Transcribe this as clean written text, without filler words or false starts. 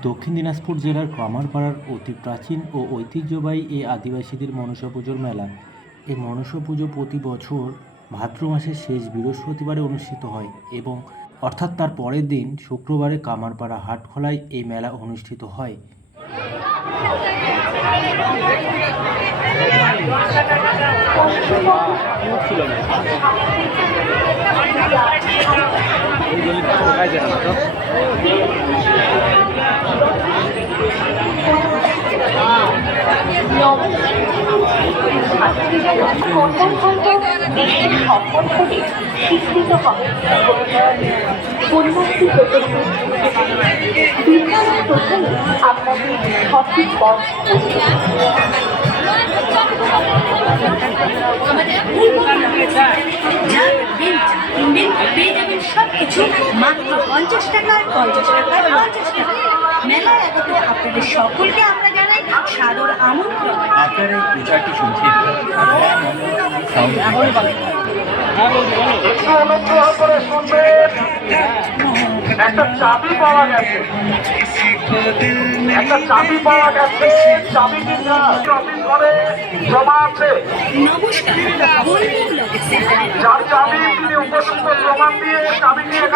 দক্ষিণ দিনাজপুর জেলার কামারপাড়ার অতি প্রাচীন ও ঐতিহ্যবাহী এই আদিবাসীদের মনসা পুজোর মেলা। এই মনসা পুজো প্রতি বছর ভাদ্র মাসের শেষ বৃহস্পতিবারে অনুষ্ঠিত হয় এবং অর্থাৎ তার পরের দিন শুক্রবারে কামারপাড়া হাটখোলায় এই মেলা অনুষ্ঠিত হয়। সবকিছু মাত্র 50 টাকায় 50 টাকায় 50 টাকা। মেলায় আগত আপনাদের সকলকে আমরা জানাই সাদর আমন্ত্রণ। আপনারা এই প্রচারটি শুনছেন একটা চাবি পাওয়া গেছে, চাবিটি অফিস ঘরে জমা আছে। নমস্কার, যার চাবি তিনি উপযুক্ত প্রমাণ দিয়ে চাবি নিয়ে